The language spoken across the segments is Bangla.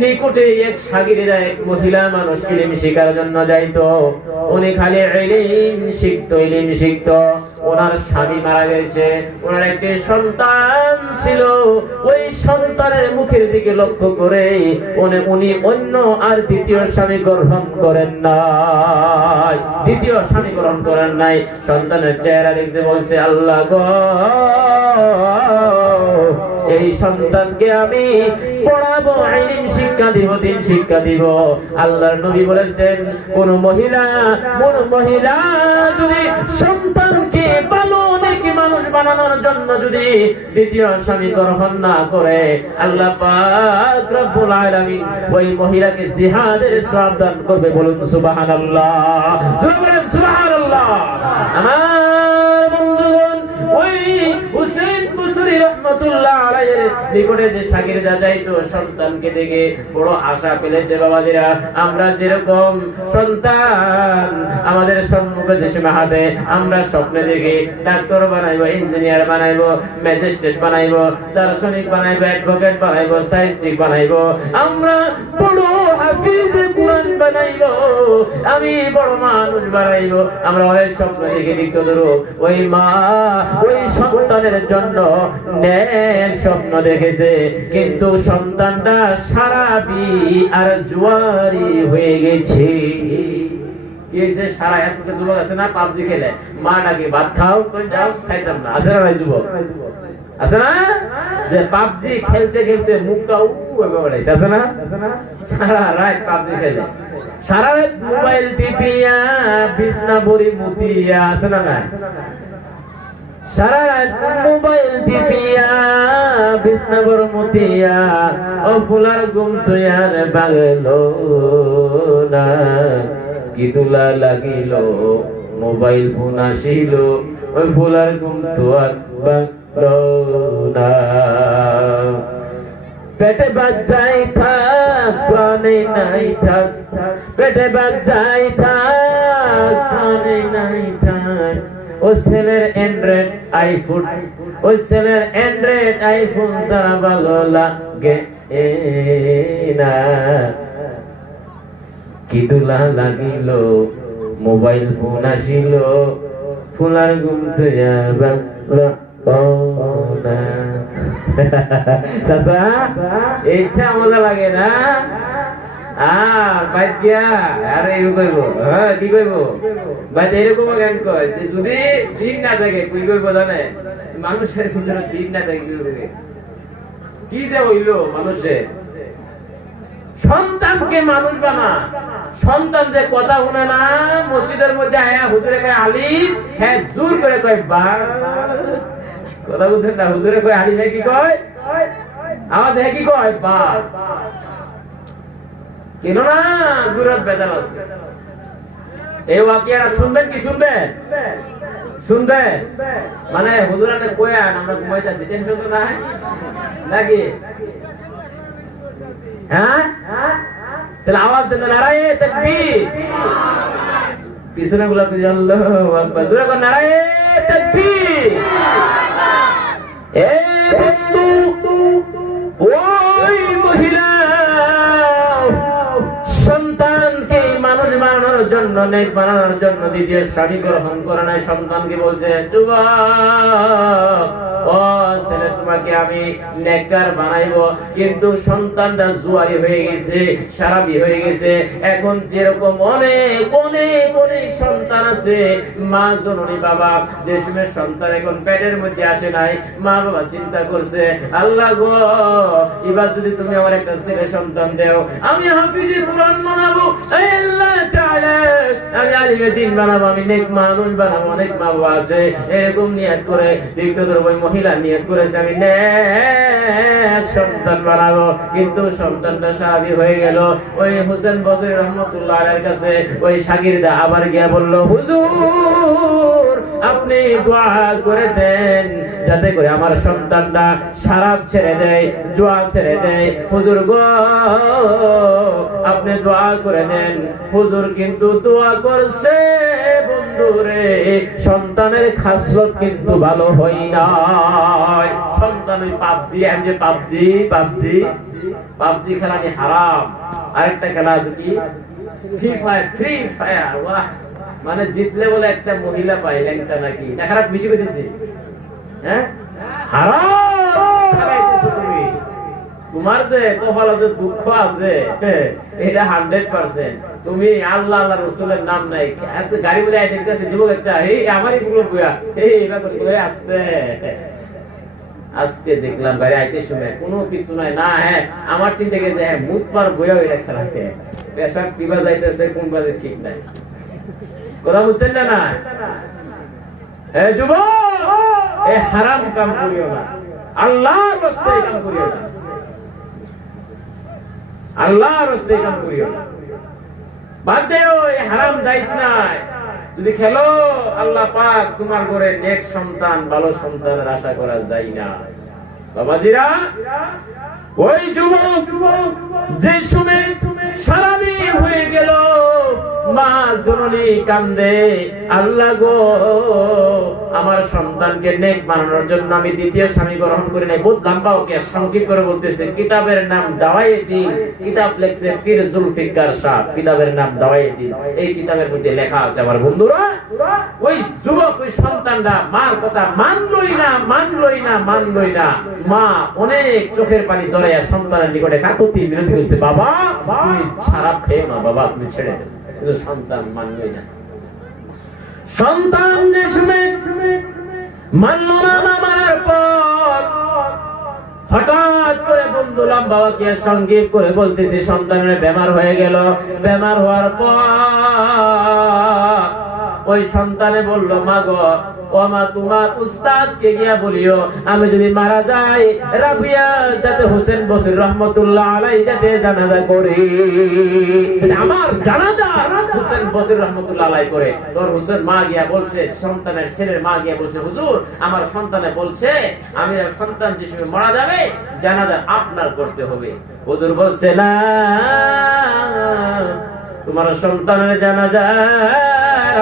নিকটে এক শাগিরেরা এক মহিলা মানুষ ইলম শেখার জন্য যাইতো। উনি খালি ইলম শিখতো। ওনার স্বামী মারা গেছে, ওনার একটি সন্তান ছিল। ওই সন্তানের মুখের দিকে লক্ষ্য করে উনি অন্য আর দ্বিতীয় স্বামী গ্রহণ করেন নাই। সন্তানের চেহারা দেখছে, বলছে আল্লাহ গো, এই সন্তানকে আমি পড়াবো, ইলম শিক্ষা দিব, দিন শিক্ষা দিব। আল্লাহর নবী বলেছেন, কোন মহিলা যদি সন্তানকে ভালো নেকি মানুষ বানানোর জন্য যদি দ্বিতীয় স্বামী গ্রহণ না করে, আল্লাহ পাক রব্বুল আলামিন ওই মহিলাকে জিহাদের সওয়াব দান করবে। বলুন সুবহানাল্লাহ, বলুন সুবহানাল্লাহ। আমার বন্ধুগণ, ওই হুসেন বসরি রাহমাতুল্লাহ আলাইহির নিকটে যে শাগিরদা যাইতো, সন্তানকে দেখে বড় আশা পেলেছে। বাবাজিরা, আমরা যেরকম সন্তান আমাদের সম্মুখে দেশে মাহাবে, আমরা স্বপ্নে দেখি ডাক্তার বানাইবো, ইঞ্জিনিয়ার বানাইবো, ম্যাজিস্ট্রেট বানাইবো, দার্শনিক বানাইবো, অ্যাডভোকেট বানাইবো, সায়েন্টিস্ট বানাইবো, আমরা বড় হাফিজ কুরআন বানাইবো, আমি বড় মানুষ বানাইবো। আমরা ওই স্বপ্ন দেখে লিখতে ধরো, ওই মা ওই সন্তানের জন্য নেক স্বপ্ন দেখেছে, কিন্তু সন্তানটা সারাবি আর জুয়ারি হয়ে গেছে। সারা আজকে যুবক আছে না, পাবজি খেলে মা ডাকে ভাত খাও, যাও, খাইতাম না, আছে না ভাই যুবক, আছে না, যে পাবজি খেলতে খেলতে মুখটা আছে না, সারা রাত পাবজি খেলে, সারা রাত মোবাইল টিপিয়া বিছনা বড়ি মুতিয়া, আছে না না, সারা রাত মোবাইল টিপিয়া বিছনা বড় মুতিয়া, ও ফুলার ঘুম তো আর ভাঙলো না, কি দুলা লাগিল মোবাইল ফোন আসিল, ওই ফুলার ঘুম তো আর ভাঙলো না। পেটে বাজাই থাক প্রাণে নাই থাক, পেটে বাজাই থাক প্রাণে নাই থাক, ও ছেলের অ্যান্ড্রয়েড আইফোন, ও ছেলের অ্যান্ড্রয়েড আইফোন সারা ভালো লাগে না, কি দুলা লাগিল মোবাইল ফোন আসিল, ফুলার ঘুম তো আর ভাঙলো না। এইটা মজা লাগে না? কি কইব বাইরে এরকম গান কয়, যদি দিন না থাকে কি কইব জানে, মানুষের ভিতরে দিন না থাকে কি যে হইল মানুষের। সন্তানকে মানুষ বানা, সন্তান যে কথা শুনে না, মসজিদের মধ্যে আয়া হুজুরে কয় আলী, হ্যাঁ জোর করে কয় বা, কথা বুঝছেন না, হুজুরে কয় আলী, হ্যাঁ কি কয়, আওয়াজ হ্যাঁ কি কয় বা, কেন না দূরত বেদাল আছে। এই ওয়াকিয়াটা শুনবেন কি শুনবেন? শুনবেন মানে হুজুরানে কয়ান, আমরা ঘুমাইতেছি, টেনশন তো নাই নাকি? হ্যাঁ, তাহলে আওয়াজ দেন, নারায়ে তাকবীর, পিছনে গুলা কই আল্লাহু আকবার, জোরে কর নারায়ে তাকবীর। এই বন্ধু, ওই মহিলা সন্তানকে মানুষ বানানোর জন্য, নেক বানানোর জন্য দ্বিতীয় স্বামী গ্রহণ করে নাই। সন্তানকে বলছে, যুবক ও ছেলে, তোমাকে আমি নেককার বানাইবো, কিন্তু সন্তানটা জুয়ারি হয়ে গেছে, সারাবি হয়ে গেছে। এখন যেরকম অনেক অনেক অনেক সন্তান আছে, মা জননী বাবা যে সময় সন্তান এখন পেটের মধ্যে আসে নাই, মা বাবা চিন্তা করছে, আল্লাহ গো, এবার যদি তুমি আমার একটা ছেলে সন্তান দেও, আমি হাফিজে কুরআন বানাবো, আল্লাহ তাআলা আমি আলিমে দ্বীন বানাবো, আমি নেক মানুষ বানাবো। অনেক মা বাবা আছে এরকম নিয়ত করে, দ্বিতীয় ওই মহিলা নিয়ত করেছে আমি নেক সন্তান বানাবো, কিন্তু সন্তানটা সাহাবী হয়ে গেল। ওই হোসেন বসরি রহমাতুল্লাহ আলাইহির কাছে ওই শাগিরদা আবার গিয়া বলল, হুজুর আপনি দোয়া করে দেন যাতে করে আমার সন্তানটা শরাব ছেড়ে দেয়, জুয়া ছেড়ে দেয়। হুজুর গো, আপনি দোয়া করে দেন। হুজুর কিন্তু দোয়া করছে, বন্ধুরে সন্তানের খাসলত কিন্তু ভালো হয় না। সন্তান ওই পাবজি, আমি যে পাবজি পাবজি খেলা কি হারাম? আরেকটা খেলা আছে কি? Free fire. ওয়াহ, মানে জিতলে বলে একটা মহিলা পায় ল্যাংটা নাকি, না খারাপ বেশি করেছি? হ্যাঁ, হারাম খেলাইতেছো তুমি। তোমার যে কপালে যে দুঃখ আছে এটা 100%। তুমি আল্লাহ আল্লাহ রাসূলের নাম নাই, আজকে গাড়ি বলে আইতে গেছে যুবক একটা, এই আমারই বুকলো বুয়া, এই এবার করে আসতে। আজকে দেখলাম বাইরে আইতে সময় কোনো কিছু নাই না। হ্যাঁ, আমার চিন্তা গেছে হ্যাঁ মুখ পার বইয়া এটা খেলাতে পেশাব কিবা যাইতেছে কোন বাজে ঠিক নাই। কথা বুঝছেন না? না এ যুবক, এ হারাম কাম করিও না, আল্লাহর রাস্তায় কাম করিও না, আল্লাহর রাস্তায় কাম করিও না। বাদ দেও, এই হারাম যাইস না। যদি খেলো আল্লাহ পাক তোমার ঘরে নেক সন্তান, ভালো সন্তানের আশা করা যায় না। বাবাজিরা, ওই যুবক যে সময় সারাবি হয়ে গেল, মা জননী কান্দে, আল্লাহ গো আমার সন্তানকে নেক বানানোর জন্য আমি দ্বিতীয় স্বামী গ্রহণ করি নাই। বহুত লম্বা, ওকে সংক্ষিপ্ত করে বলতেছে। কিতাবের নাম দাওয়ায়ে-দ্বীন, কিতাব লিখছে পীর জুলফিকার সাহেব, কিতাবের নাম দাওয়ায়ে-দ্বীন। এই কিতাবের মধ্যে লেখা আছে আমার বন্ধুরা, ওই যুবক ওই সন্তানরা মার কথা মানলই না। মা অনেক চোখের পানি জড়াইয়া সন্তানের নিকটে কাকুতি বিনতি করছে, বাবা তুমি খারাপ খেয়ে না, বাবা তুমি ছেড়ে দে। কিন্তু সন্তান মানলই না। সন্তান যে সময় মানল না, মানার পর হঠাৎ করে বন্ধু বাবাকে সঙ্গে করে বলতেছে সন্তানের বেমার হয়ে গেল। বেমার হওয়ার পর ওই সন্তানে বলল, মা গো, ও মা তোমার উস্তাদকে গিয়া বলিও আমি যদি মারা যাই রাবিয়া যাতে হোসেন বসির রহমতুল্লাহ আলাইহি যাতে জানাজা করে, আমার জানাজা হোসেন বসির রহমতুল্লাহ আলাইহি করে। তোর হোসেন মা গিয়া বলছে, সন্তানের ছেলের মা গিয়া বলছে, হুজুর আমার সন্তানে বলছে আমি সন্তান যে সময় মারা যাবে জানাজা আপনার করতে হবে। হুজুর বলছে, না, তোমার সন্তানের জানাজা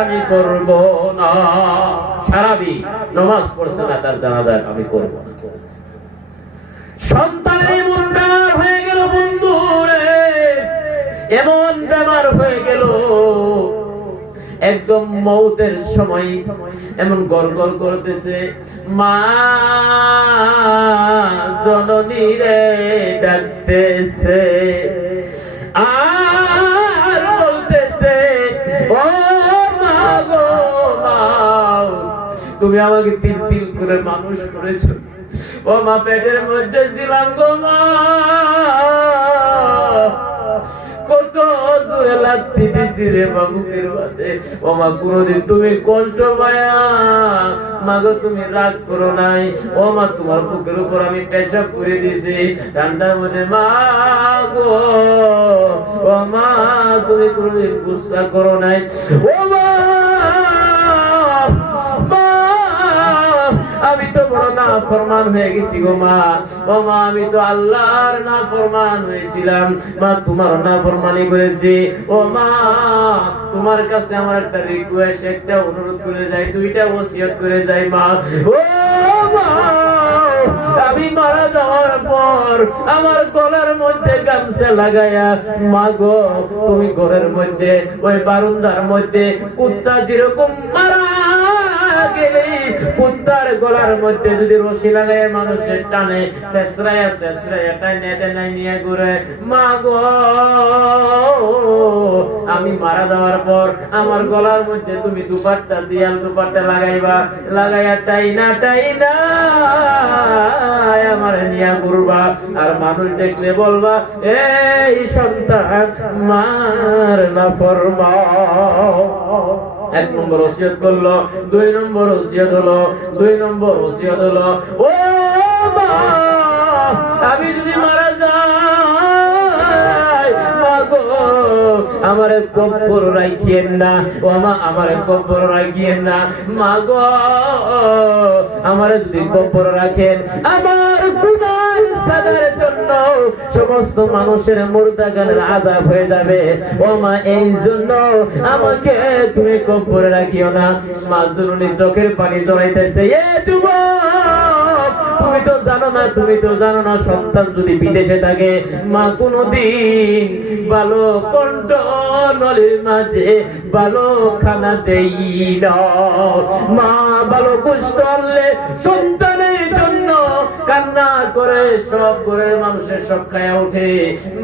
আমি করব না। সারাবি নামাজ পড়ছে না, তার জানাজা আমি করব না। সন্তানের এমন বেমার হয়ে গেল বন্ধু রে, এমন বেমার হয়ে গেল, একদম মৌতের সময় এমন গলগল করতেছে। মা জননী রে ডাকতেছে, আর বলতেছে, ও মা গো, মা তুমি আমাকে তিল তিল করে মানুষ করেছো, ও মা পেটের মধ্যে ছিলাম গো মা, কত জোরে লাগতে দিছি রে বাবুকের বাদে, ও মা কোনদিন তুমি কষ্ট পায়া, মা গো তুমি রাগ করো নাই, ও মা তোমার বুকের উপর আমি পেশাব করে দিছি ঠান্ডার মধ্যে, মা গো, ও মা তুমি কোনদিন গুসা করো নাই, ও মা, আমি তো বড় নাফরমান হয়ে গেছি গো মা, ও মা আমি তো আল্লাহর নাফরমান হয়েছিলাম, মা তোমার নাফরমানি করেছি, ও মা তোমার কাছে আমার একটা রিকোয়েস্ট, একটা অনুরোধ করে যাই, দুইটা ওসিয়ত করে যাই মা, ও মা আমি মারা যাওয়ার পর আমার গলার মধ্যে গামছা লাগায়া, মা গো তুমি ঘরের মধ্যে ওই বারান্দার মধ্যে কুত্তা যেরকম মারা গেলে কুত্তার গলার মধ্যে যদি রশি লাগায় মানুষের টানে শেষরায়া টানে টানে নিয়ে ঘুরে, মা গো আমি মারা যাওয়ার পর আমার গলার মধ্যে তুমি দুপাট্টা দিয়াল দুপাট্টা লাগাইবা, লাগাইয়া টাইনা আমার নিয়া ঘুরবা, আর মানুষ দেখলে বলবা এই সন্তান মার নাফরমান। এক নম্বর ওসিয়ত করলো, দুই নম্বর ওসিয়ত হলো, ও মা আমি যদি মারা যাই, মা গো আমার কবর রাখিয়েন না, ও মা আমার কবর রাখিয়েন না, মা গো আমার যদি কবর রাখেন আমার গুনার সাজার জন্য সমস্ত মানুষের মুর্দাগানের আযাব হয়ে যাবে, ও মা এই জন্য আমাকে তুমি কবরে রাখিও না। মা জননী চোখের পানি জড়াইতেছে, এ যুবক তুমি তো জানো না সন্তান যদি বিদেশে থাকে মা কোনদিন ভালো কণ্ঠ নলের মাঝে ভালো খানা দেই না। মা ভালো কষ্ট আনলে সন্তানের জন্য কান্না করে সব ঘরের মানুষের সব খায়া ওঠে।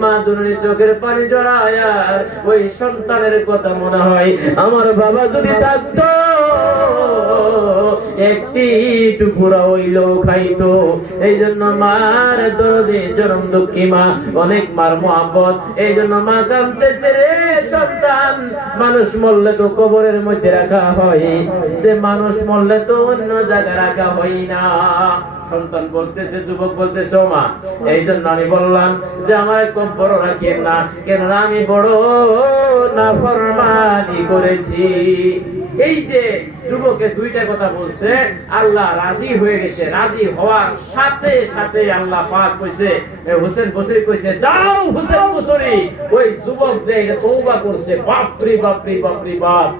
মা জননী চোখের পানি জড়ায় আর ওই সন্তানের কথা মনে হয় আমার বাবা যদি থাকতো একটি টুকুরা হইলেও খাইতো। এই জন্য মার দরদে জনম দুঃখী মা, অনেক মার মহব্বত। এই জন্য মা কাঁদতেছে রে সন্তান, মানুষ মরলে তো কবরের মধ্যে রাখা হয়, যে মানুষ মরলে তো অন্য জায়গায় রাখা হয় না। সন্তান বলতেছে, যুবক বলতেছে, ও মা এই জন্য আমি বললাম যে আমার কম বড় রাখিয়েন না, কেননা আমি বড় নাফরমানি করেছি। এই যে যুবকে দুইটা কথা বলছে, আল্লাহ রাজি হয়ে গেছে। রাজি হওয়ার সাথে সাথে আল্লাহ পাক কইছে, হোসেন বসরি কইছে, যাও হোসেন বসরি। ওই যুবক যে তওবা করছে, বাপরে বাপরে বাপরে বাপ।